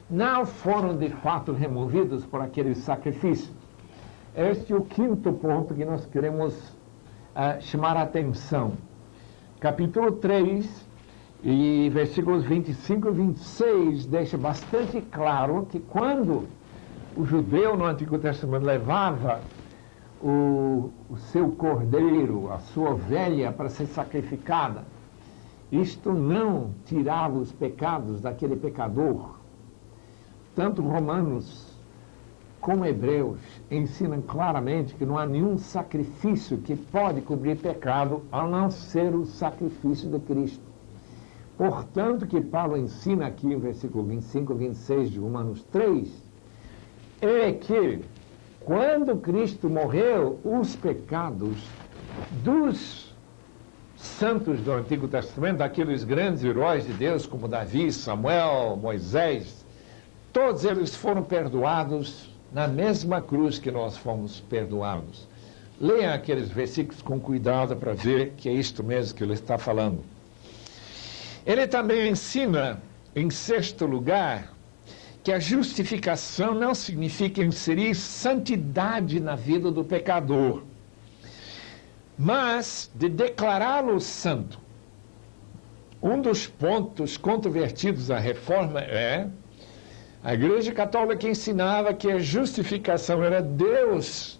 não foram de fato removidos por aqueles sacrifícios. Este é o quinto ponto que nós queremos chamar a atenção. Capítulo 3, e versículos 25 e 26, deixa bastante claro que quando o judeu no Antigo Testamento levava o seu cordeiro, a sua ovelha, para ser sacrificada, isto não tirava os pecados daquele pecador. Tanto Romanos como Hebreus ensinam claramente que não há nenhum sacrifício que pode cobrir pecado, a não ser o sacrifício de Cristo. Portanto, que Paulo ensina aqui em versículo 25 e 26 de Romanos 3, é que quando Cristo morreu, os pecados dos santos do Antigo Testamento, aqueles grandes heróis de Deus como Davi, Samuel, Moisés, todos eles foram perdoados na mesma cruz que nós fomos perdoados. Leiam aqueles versículos com cuidado para ver que é isto mesmo que ele está falando. Ele também ensina, em sexto lugar, que a justificação não significa inserir santidade na vida do pecador, mas de declará-lo santo. Um dos pontos controvertidos da reforma é a Igreja Católica ensinava que a justificação era Deus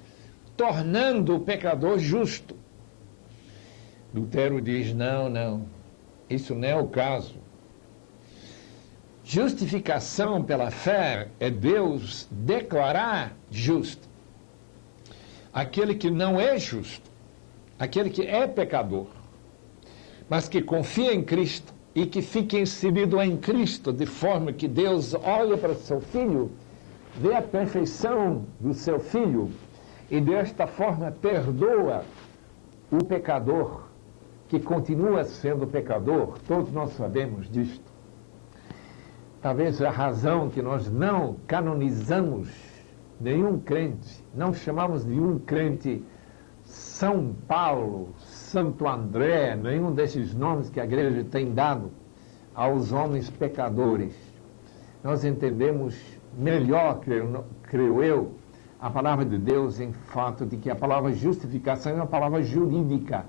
tornando o pecador justo. Lutero diz, não, isso não é o caso. Justificação pela fé é Deus declarar justo aquele que não é justo, aquele que é pecador, mas que confia em Cristo e que fica inserido em Cristo, de forma que Deus olha para seu filho, vê a perfeição do seu filho e desta forma perdoa o pecador, que continua sendo pecador. Todos nós sabemos disto. Talvez a razão que nós não canonizamos nenhum crente, não chamamos nenhum crente São Paulo, Santo André, nenhum desses nomes que a igreja tem dado aos homens pecadores. Nós entendemos melhor, creio eu, a palavra de Deus em fato de que a palavra justificação é uma palavra jurídica,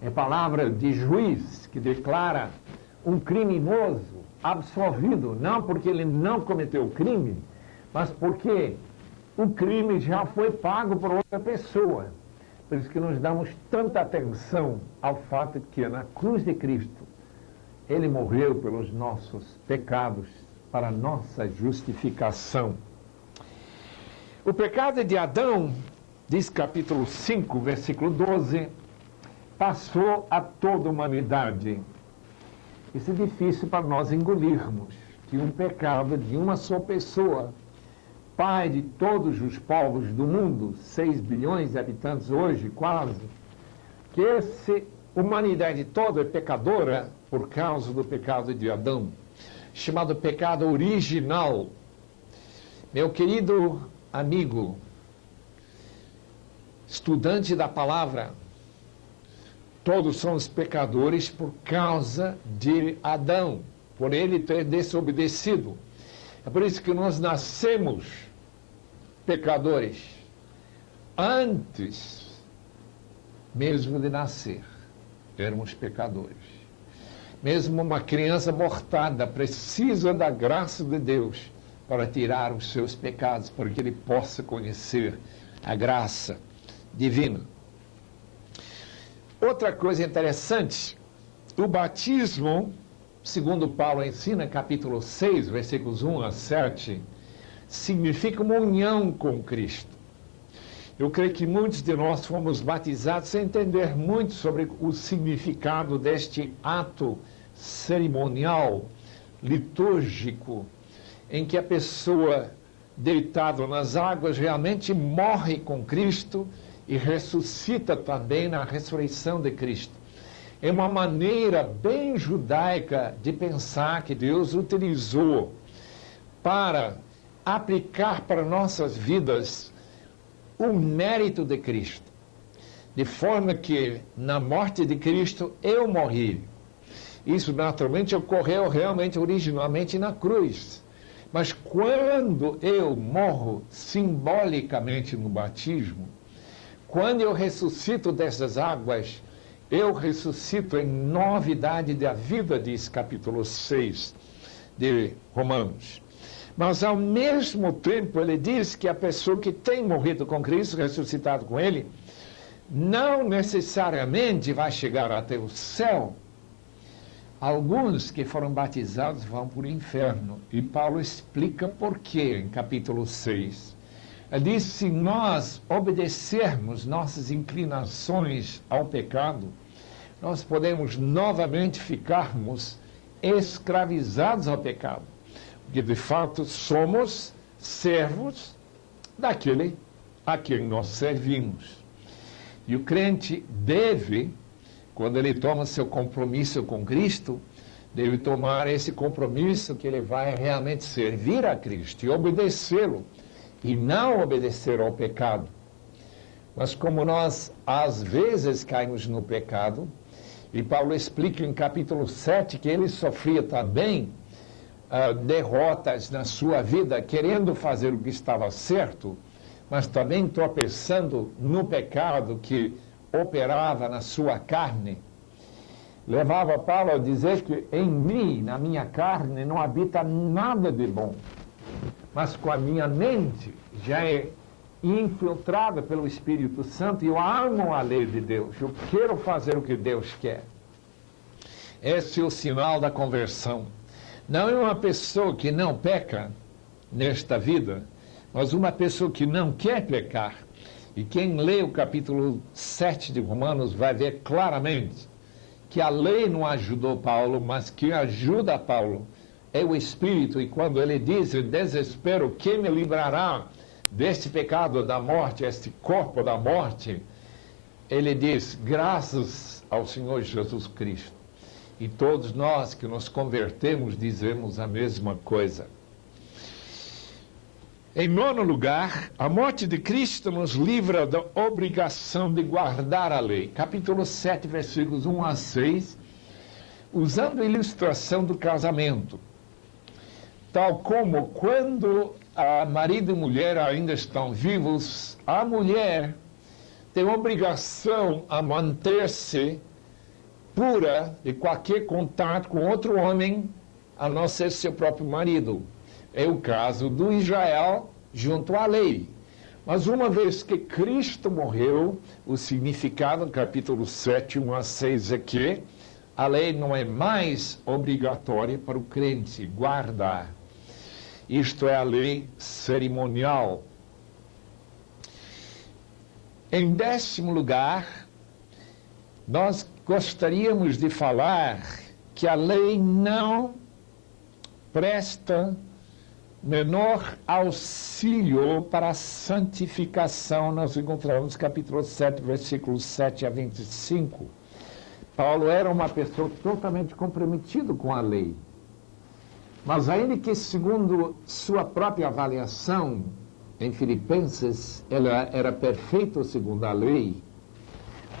é palavra de juiz que declara um criminoso absolvido, não porque ele não cometeu crime, mas porque o crime já foi pago por outra pessoa. Por isso que nós damos tanta atenção ao fato de que na cruz de Cristo, Ele morreu pelos nossos pecados, para a nossa justificação. O pecado de Adão, diz capítulo 5, versículo 12, passou a toda a humanidade. Isso é difícil para nós engolirmos, que um pecado de uma só pessoa, Pai de todos os povos do mundo, 6 bilhões de habitantes hoje, quase, que essa humanidade toda é pecadora por causa do pecado de Adão, chamado pecado original. Meu querido amigo, estudante da palavra, todos somos pecadores por causa de Adão, por ele ter desobedecido. É por isso que nós nascemos pecadores, antes mesmo de nascer, éramos pecadores. Mesmo uma criança abortada precisa da graça de Deus para tirar os seus pecados, para que ele possa conhecer a graça divina. Outra coisa interessante, o batismo, segundo Paulo ensina, capítulo 6, versículos 1 a 7, significa uma união com Cristo. Eu creio que muitos de nós fomos batizados sem entender muito sobre o significado deste ato cerimonial, litúrgico, em que a pessoa, deitada nas águas, realmente morre com Cristo e ressuscita também na ressurreição de Cristo. É uma maneira bem judaica de pensar que Deus utilizou para aplicar para nossas vidas o mérito de Cristo. De forma que, na morte de Cristo, eu morri. Isso naturalmente ocorreu realmente, originalmente, na cruz. Mas quando eu morro simbolicamente no batismo, quando eu ressuscito dessas águas, eu ressuscito em novidade da vida, diz capítulo 6 de Romanos. Mas, ao mesmo tempo, ele diz que a pessoa que tem morrido com Cristo, ressuscitado com Ele, não necessariamente vai chegar até o céu. Alguns que foram batizados vão para o inferno. E Paulo explica por quê em capítulo 6. Ele diz: se nós obedecermos nossas inclinações ao pecado, nós podemos novamente ficarmos escravizados ao pecado. Porque, de fato, somos servos daquele a quem nós servimos. E o crente deve, quando ele toma seu compromisso com Cristo, deve tomar esse compromisso que ele vai realmente servir a Cristo e obedecê-lo, e não obedecer ao pecado. Mas como nós, às vezes, caímos no pecado, e Paulo explica em capítulo 7 que ele sofria também derrotas na sua vida, querendo fazer o que estava certo, mas também tropeçando no pecado que operava na sua carne. Levava Paulo a dizer que em mim, na minha carne, não habita nada de bom, mas com a minha mente já é infiltrada pelo Espírito Santo e eu amo a lei de Deus, eu quero fazer o que Deus quer. Esse é o sinal da conversão. Não é uma pessoa que não peca nesta vida, mas uma pessoa que não quer pecar. E quem lê o capítulo 7 de Romanos vai ver claramente que a lei não ajudou Paulo, mas que ajuda Paulo é o Espírito. E quando ele diz, em desespero, quem me livrará deste pecado da morte, este corpo da morte, ele diz, graças ao Senhor Jesus Cristo. E todos nós que nos convertemos dizemos a mesma coisa. Em nono lugar, a morte de Cristo nos livra da obrigação de guardar a lei. Capítulo 7, versículos 1 a 6, usando a ilustração do casamento. Tal como quando a marido e mulher ainda estão vivos, a mulher tem obrigação a manter-se pura de qualquer contato com outro homem, a não ser seu próprio marido. É o caso do Israel junto à lei. Mas uma vez que Cristo morreu, o significado, capítulo 7, 1 a 6, é que a lei não é mais obrigatória para o crente guardar. Isto é a lei cerimonial. Em 10º lugar, nós gostaríamos de falar que a lei não presta menor auxílio para a santificação. Nós encontramos capítulo 7, versículos 7 a 25. Paulo era uma pessoa totalmente comprometida com a lei. Mas ainda que, segundo sua própria avaliação, em Filipenses, ela era perfeita segundo a lei,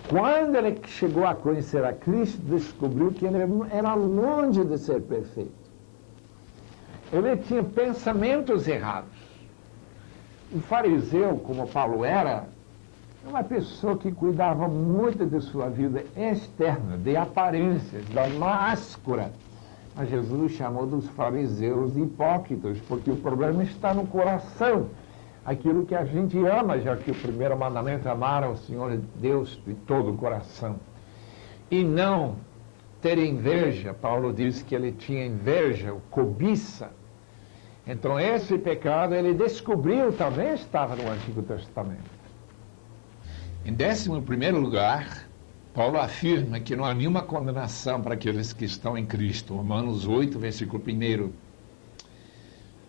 quando ele chegou a conhecer a Cristo, descobriu que ele era longe de ser perfeito. Ele tinha pensamentos errados. O fariseu, como Paulo era uma pessoa que cuidava muito de sua vida externa, de aparências, da máscara. Mas Jesus chamou dos fariseus hipócritas, porque o problema está no coração. Aquilo que a gente ama, já que o primeiro mandamento é amar ao Senhor Deus de todo o coração. E não ter inveja. Paulo diz que ele tinha inveja, cobiça. Então esse pecado ele descobriu, também estava no Antigo Testamento. Em 11º lugar, Paulo afirma que não há nenhuma condenação para aqueles que estão em Cristo. Romanos 8, versículo 1.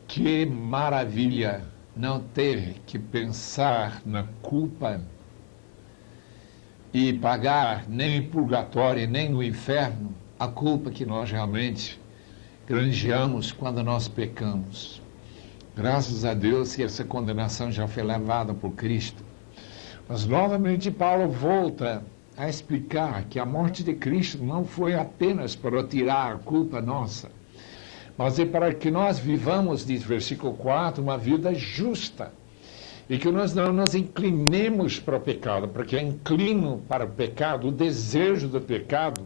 Que maravilha não ter que pensar na culpa e pagar nem em purgatório, nem no inferno, a culpa que nós realmente granjeamos quando nós pecamos. Graças a Deus que essa condenação já foi levada por Cristo. Mas novamente Paulo volta a explicar que a morte de Cristo não foi apenas para tirar a culpa nossa, mas é para que nós vivamos, diz versículo 4, uma vida justa. E que nós não nos inclinemos para o pecado, porque inclino para o pecado, o desejo do pecado,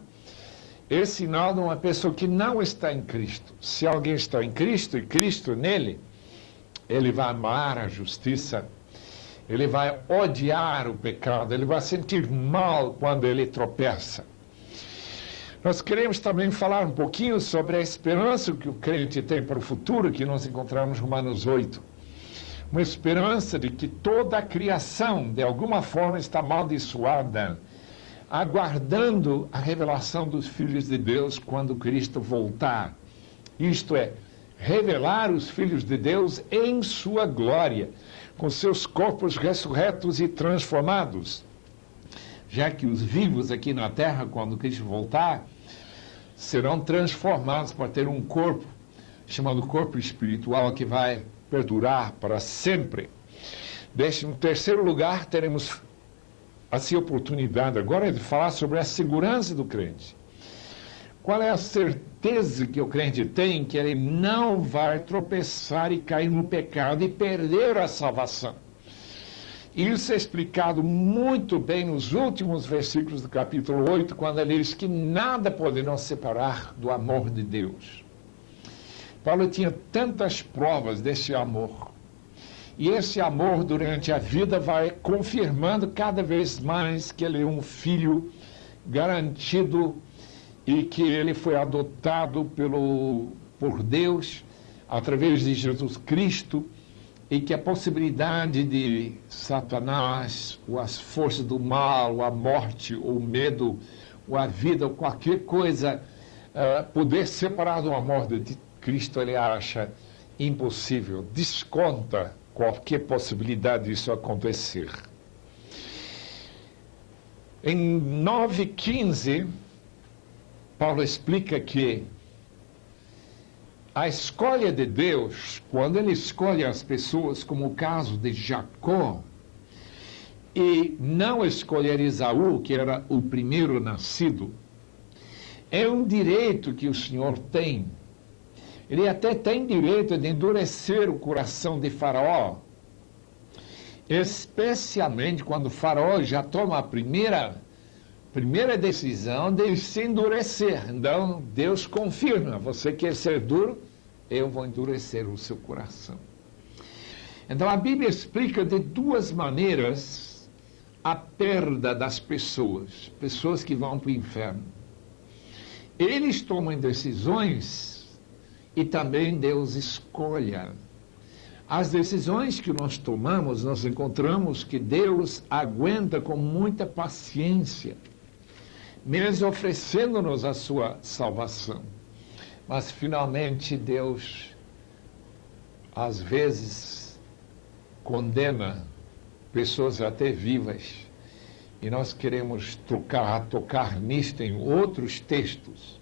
é sinal de uma pessoa que não está em Cristo. Se alguém está em Cristo e Cristo nele, ele vai amar a justiça, ele vai odiar o pecado, ele vai sentir mal quando ele tropeça. Nós queremos também falar um pouquinho sobre a esperança que o crente tem para o futuro, que nós encontramos em Romanos 8. Uma esperança de que toda a criação, de alguma forma, está amaldiçoada, aguardando a revelação dos filhos de Deus quando Cristo voltar. Isto é, revelar os filhos de Deus em sua glória, com seus corpos ressurretos e transformados. Já que os vivos aqui na terra, quando Cristo voltar, serão transformados para ter um corpo, chamado corpo espiritual, que vai perdurar para sempre. Em terceiro lugar, teremos assim a oportunidade agora de falar sobre a segurança do crente. Qual é a certeza que o crente tem que ele não vai tropeçar e cair no pecado e perder a salvação? Isso é explicado muito bem nos últimos versículos do capítulo 8, quando ele diz que nada pode nos separar do amor de Deus. Paulo tinha tantas provas desse amor. E esse amor, durante a vida, vai confirmando cada vez mais que ele é um filho garantido e que ele foi adotado por Deus através de Jesus Cristo, e que a possibilidade de Satanás, ou as forças do mal, ou a morte, ou o medo, ou a vida, ou qualquer coisa, poder separar do amor de Cristo, ele acha impossível, desconta qualquer possibilidade disso acontecer. Em 9:15, Paulo explica que a escolha de Deus, quando ele escolhe as pessoas, como o caso de Jacó, e não escolher Esaú, que era o primeiro nascido, é um direito que o Senhor tem. Ele até tem direito de endurecer o coração de Faraó, especialmente quando Faraó já toma a primeira decisão de se endurecer. Então, Deus confirma: você quer ser duro? Eu vou endurecer o seu coração. Então, a Bíblia explica de duas maneiras a perda das pessoas que vão para o inferno. Eles tomam decisões e também Deus escolhe. As decisões que nós tomamos, nós encontramos que Deus aguenta com muita paciência, mesmo oferecendo-nos a sua salvação. Mas, finalmente, Deus, às vezes, condena pessoas até vivas. E nós queremos tocar nisto em outros textos.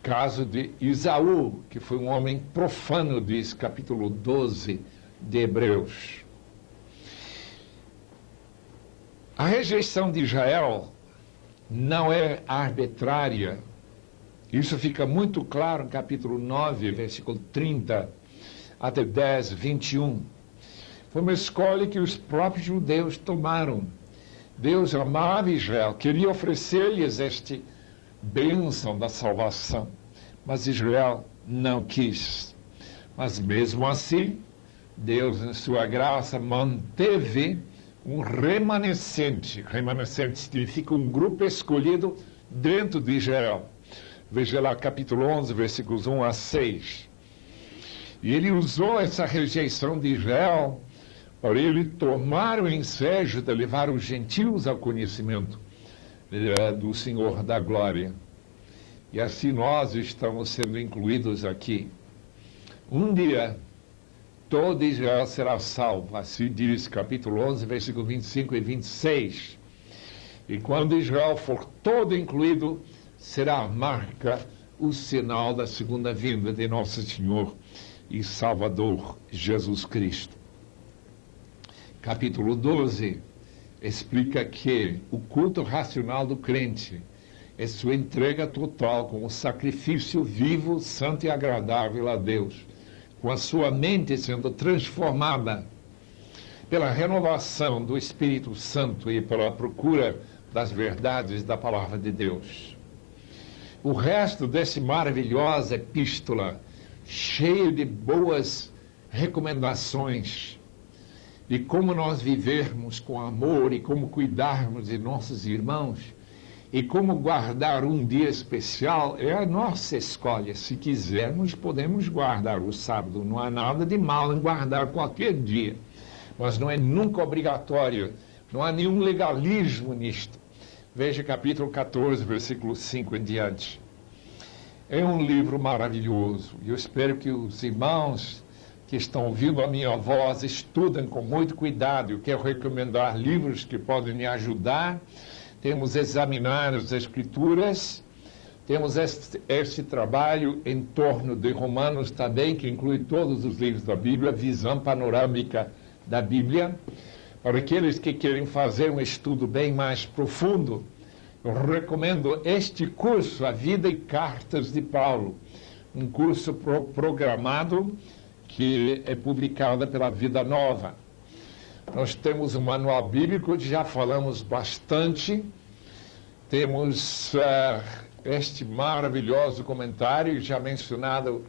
Caso de Esaú, que foi um homem profano, diz capítulo 12 de Hebreus. A rejeição de Israel não é arbitrária. Isso fica muito claro no capítulo 9, versículo 30 até 10, 21. Foi uma escolha que os próprios judeus tomaram. Deus amava Israel, queria oferecer-lhes esta bênção da salvação, mas Israel não quis. Mas mesmo assim, Deus, em sua graça, manteve um remanescente. Remanescente significa um grupo escolhido dentro de Israel. Veja lá capítulo 11, versículos 1 a 6. E ele usou essa rejeição de Israel para ele tomar o ensejo de levar os gentios ao conhecimento do Senhor da glória. E assim nós estamos sendo incluídos aqui. Um dia, todo Israel será salvo. Assim diz capítulo 11, versículo 25 e 26. E quando Israel for todo incluído, será a marca, o sinal da segunda vinda de nosso Senhor e Salvador Jesus Cristo. Capítulo 12 explica que o culto racional do crente é sua entrega total como sacrifício vivo, santo e agradável a Deus, com a sua mente sendo transformada pela renovação do Espírito Santo e pela procura das verdades da Palavra de Deus. O resto dessa maravilhosa epístola, cheio de boas recomendações de como nós vivermos com amor e como cuidarmos de nossos irmãos e como guardar um dia especial, é a nossa escolha. Se quisermos, podemos guardar o sábado. Não há nada de mal em guardar qualquer dia, mas não é nunca obrigatório. Não há nenhum legalismo nisto. Veja capítulo 14, versículo 5 em diante. É um livro maravilhoso. Eu espero que os irmãos que estão ouvindo a minha voz estudem com muito cuidado. Eu quero recomendar livros que podem me ajudar. Temos examinado as Escrituras. Temos este trabalho em torno de Romanos também, que inclui todos os livros da Bíblia, visão panorâmica da Bíblia. Para aqueles que querem fazer um estudo bem mais profundo, eu recomendo este curso, A Vida e Cartas de Paulo, um curso programado que é publicado pela Vida Nova. Nós temos um manual bíblico, já falamos bastante. Temos este maravilhoso comentário, já mencionado,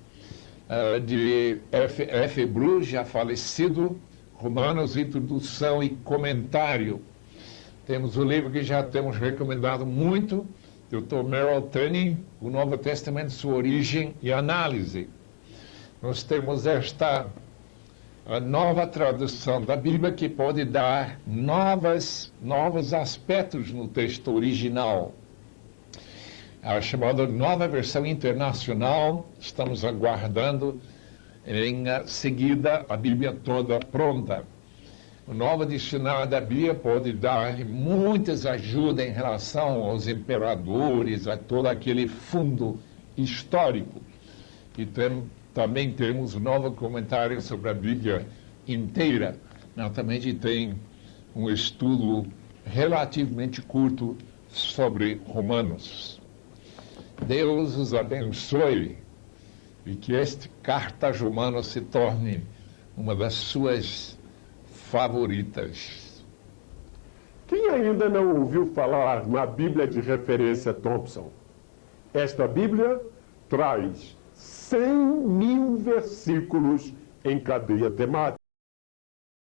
de F. Bruce, já falecido, Romanos, introdução e comentário. Temos o livro que já temos recomendado muito, Dr. Merrill Tenney, O Novo Testamento, Sua Origem e Análise. Nós temos esta nova tradução da Bíblia que pode dar novos aspectos no texto original. A chamada Nova Versão Internacional, estamos aguardando em seguida a Bíblia toda pronta. O novo dicionário da Bíblia pode dar muitas ajudas em relação aos imperadores, a todo aquele fundo histórico. E também temos um novo comentário sobre a Bíblia inteira. Naturalmente tem um estudo relativamente curto sobre Romanos. Deus os abençoe e que este Carta aos Romanos se torne uma das suas favoritas. Quem ainda não ouviu falar na Bíblia de referência Thompson? Esta Bíblia traz 100.000 versículos em cadeia temática.